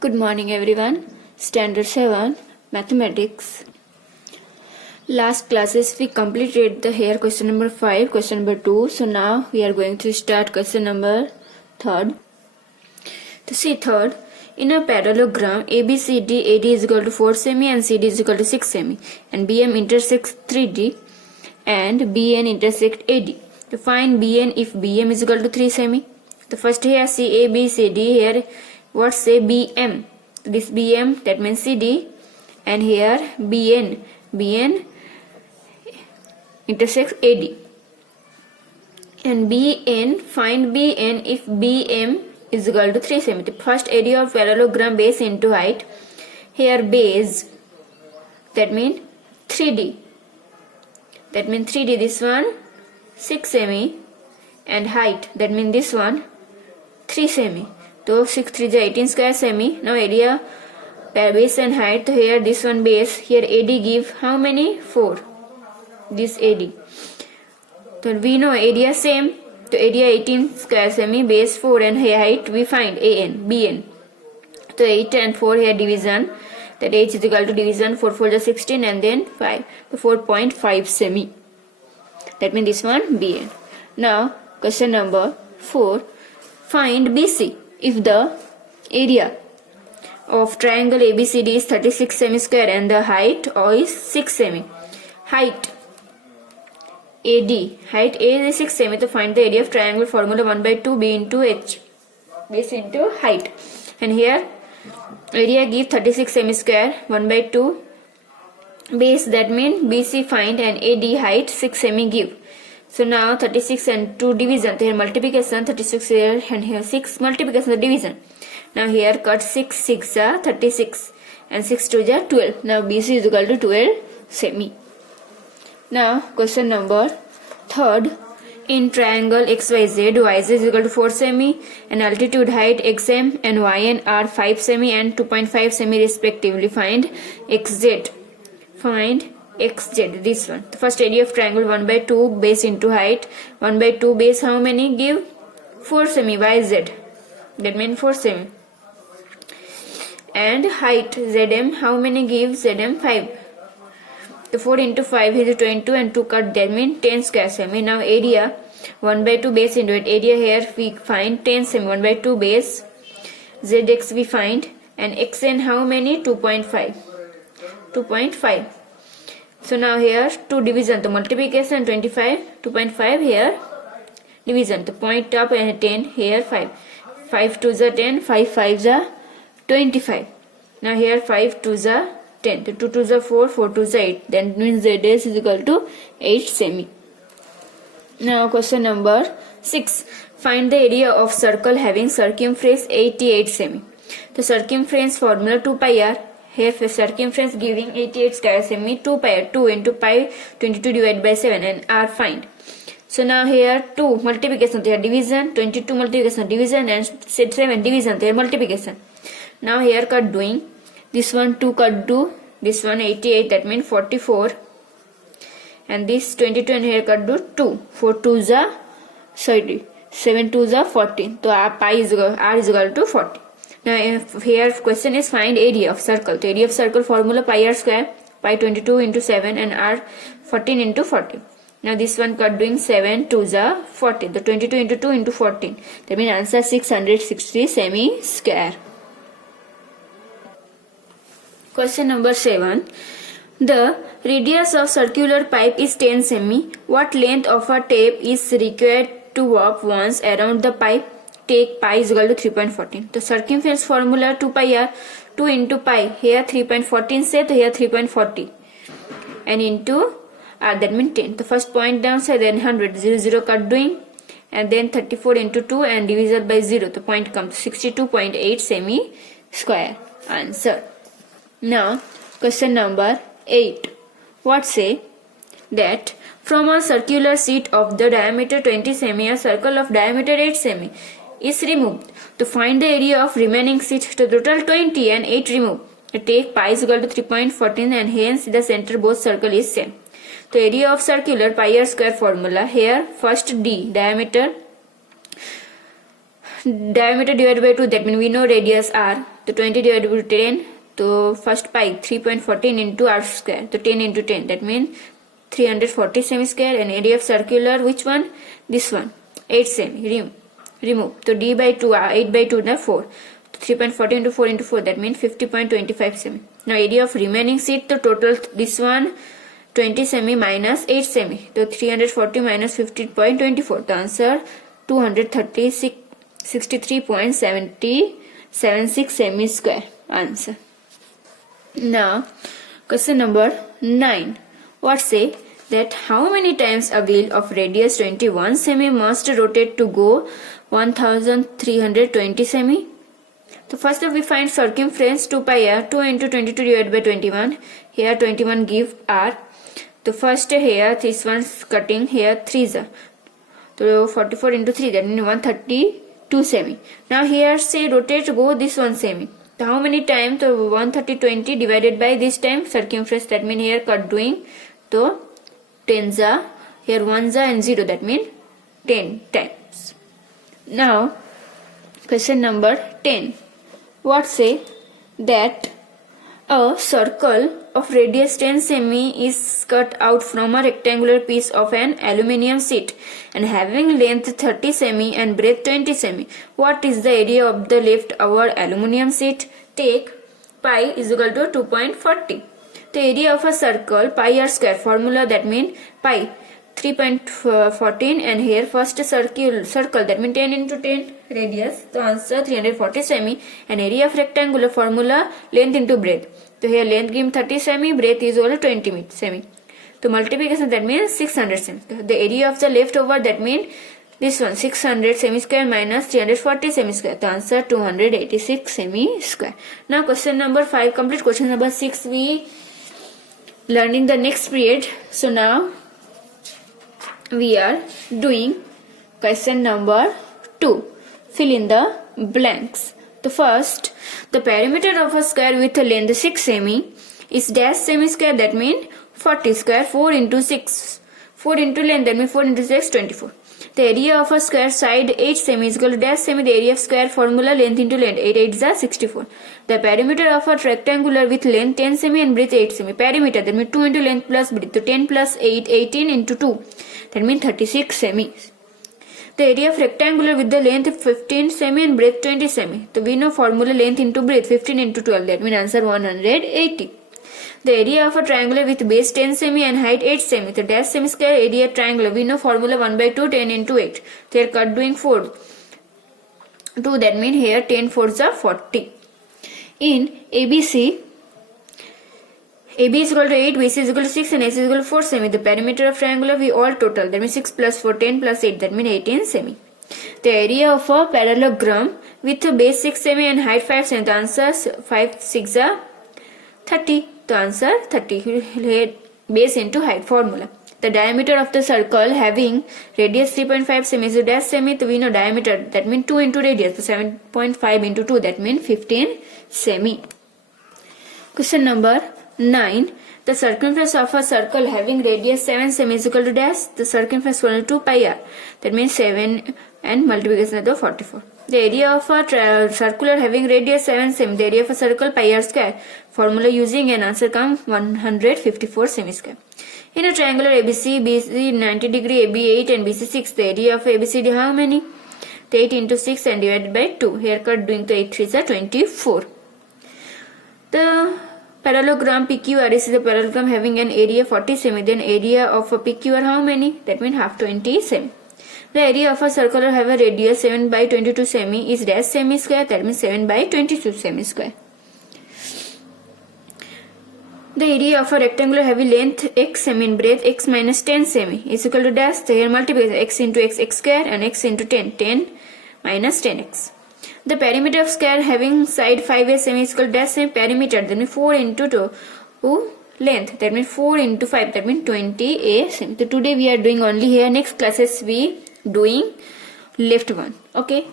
Good morning everyone. Standard 7 Mathematics. Last classes we completed the here question number 5, question number 2. So now we are going to start question number 3rd. To see third, in a parallelogram ABCD, AD is equal to 4 semi and CD is equal to 6 semi and BM intersects 3D and BN intersect AD. To find BN if BM is equal to 3 semi. The first here see ABCD, here what's say BM, this BM that means CD, and here BN intersects AD, and BN, find BN if BM is equal to 3 semi. The first area of parallelogram base into height, here base that means 3D, this one 6 semi, and height that means this one 3 semi. So 6 3 is 18 square semi. Now area, base and height. So here this one base, here AD give how many? 4. This AD. So we know area same. So area 18 square semi, base 4, and here height we find BN. So 8 and 4 here division. That H is equal to division 4 4 is 16 and then 5. So 4.5 semi. That means this one BN. Now question number 4. Find BC if the area of triangle ABCD is 36 semi square and the height is 6 semi. Height AD, height A is 6 semi. To find the area of triangle, formula 1 by 2 B into H, base into height. And here area give 36 semi square, 1 by 2 base, that means BC find, and AD height 6 semi give. So now 36 and 2 division, so here multiplication, 36 here and here 6 multiplication division. Now here cut 6 6 are 36 and 6 2 are 12. Now BC is equal to 12 semi. Now question number 3rd, in triangle XYZ, YZ is equal to 4 semi and altitude height XM and YN are 5 semi and 2.5 semi respectively. Find XZ. Find XZ, this one. The first area of triangle 1 by 2 base into height. 1 by 2 base how many give? 4 semi. YZ, that means 4 semi. And height ZM how many give? ZM 5. The 4 into 5 is 22 and 2 cut, that means 10 square semi. Now area 1 by 2 base into it. Area here we find 10 semi. 1 by 2 base. ZX we find, and XN how many? 2.5. 2.5. So now here 2 division, the multiplication 25, 2.5 here division, the point up and 10 here 5. 5 2s are 10, 5 5s are 25. Now here 5 2s are 10, the 2 2s are 4, 4 2s are 8. Then means ZS is equal to 8 semi. Now question number 6. Find the area of circle having circumference 88 semi. The circumference formula 2 pi r. Here for circumference giving 88 square semi, 2 pi r, 2 into pi 22 divided by 7 and r find. So now here 2 multiplication, there division, 22 multiplication division, and 7 division, there multiplication. Now here cut doing, this one 2 cut do, this one 88, that means 44, and this 22 and here cut do 2, 4 2s are 30, 7 2s are 14. So r is equal to 40. Now here question is find area of circle. The area of circle formula pi r square, pi 22 into 7 and r 14 into 40. Now this one cut doing 7 2s are 14. The 22 into 2 into 14. That means answer 660 semi square. Question number 7. The radius of circular pipe is 10 semi. What length of a tape is required to walk once around the pipe? Take pi is equal to 3.14. The circumference formula 2 pi r, 2 into pi, here 3.14 set, here 3.40 and into r, that means 10. The first point down side, then 100, 0 0 cut doing, and then 34 into 2 and divided by 0, the point comes 62.8 semi square. Answer. Now question number 8. What say that from a circular sheet of the diameter 20 semi, a circle of diameter 8 semi is removed. To find the area of remaining sheet, to total 20 and 8 removed. Take pi is equal to 3.14 and hence the center both circle is same. The area of circular pi r square formula, here first d diameter diameter divided by 2, that means we know radius r. So 20 divided by 10. So first pi 3.14 into r square. So 10 into 10, that means 340 semi square. And area of circular, which one? This one, 8 semi. Remove. So d by 2, 8 by 2, now 4. 3.40 into 4 into 4, that means 50.25 semi. Now area of remaining sheet, the total this one 20 semi minus 8 semi. So 340 minus 50.24. The answer 263.76 semi square answer. Now question number 9. What say that how many times a wheel of radius 21 semi must rotate to go 1320 semi? So first we find circumference 2 pi r, 2 into 22 divided by 21. Here 21 give r. So first here this one's cutting, here 3 is a. So 44 into 3, that means 132 semi. Now here say rotate go this 1 semi. So how many times? So 130 divided by this time circumference, that means here cut doing. So 10 za, here 1 za and 0, that means 10 times. Now question number 10. What say that a circle of radius 10 semi is cut out from a rectangular piece of an aluminium sheet and having length 30 semi and breadth 20 semi. What is the area of the left over aluminium sheet? Take pi is equal to 2.40. The area of a circle pi r square formula, that means pi 3.14 and here first circle, that means 10 into 10 radius. The answer 340 semi. And area of rectangular formula length into breadth. So here length given 30 semi, breadth is equal to 20 semi. So multiplication, that means 600 semi. The area of the leftover, that means this one 600 semi square minus 340 semi square. The answer 286 semi square. Now question number 5 complete. Question number 6 we learning the next period. So now we are doing question number 2. Fill in the blanks. The first, the perimeter of a square with a length 6 semi is dash semi square, that means 40 square, 4 into 6, 4 into length, that means 4 into 6, 24. The area of a square side 8 semi is equal to dash semi, the area of square formula length into length, 8 8 is 64. The perimeter of a rectangular with length 10 semi and breadth 8 semi. Perimeter, that means 2 into length plus breadth, so 10 plus 8, 18 into 2, that means 36 semi. The area of rectangular with the length 15 semi and breadth 20 semi. So we know formula length into breadth 15 into 12, that means answer 180. The area of a triangular with base 10 semi and height 8 semi. The dash semi square area triangular, we know formula 1 by 2, 10 into 8. They are cut doing 4. 2, that means here 10 4s are 40. In ABC, AB is equal to 8, BC is equal to 6 and AC is equal to 4 semi. The perimeter of triangular we all total, that means 6 plus 4, 10 plus 8, that means 18 semi. The area of a parallelogram with a base 6 semi and height 5 semi. The answer 5 6 are 30. The answer 30. Base into height formula. The diameter of the circle having radius 3.5 semi is a dash semi. So we know diameter, that means 2 into radius. So 7.5 into 2, that means 15 semi. Question number 9. The circumference of a circle having radius 7 semi is equal to dash. The circumference equal to 2 pi r. That means 7 and multiplication of the 44. The area of a circular having radius 7 semi. The area of a circle pi r square. Formula using an answer comes 154 semi square. In a triangular ABC, BC 90 degree, AB 8 and BC 6. The area of ABCD how many? 8 into 6 and divided by 2. Here cut doing the 8 3s are 24. The parallelogram PQR is the parallelogram having an area 40 semi. Then area of a PQR how many? That means half 20 semi. The area of a circular have a radius 7 by 22 semi is dash semi square. That means 7 by 22 semi square. The area of a rectangular having length x semi and breadth x minus 10 semi is equal to dash. So here multiply x into x square and x into 10 minus 10x. The perimeter of square having side 5a semi is equal to dash semi. Perimeter, that means 4 into 2 length, that means 4 into 5, that means 20a semi. So today we are doing only here. Next classes we doing left one. Okay.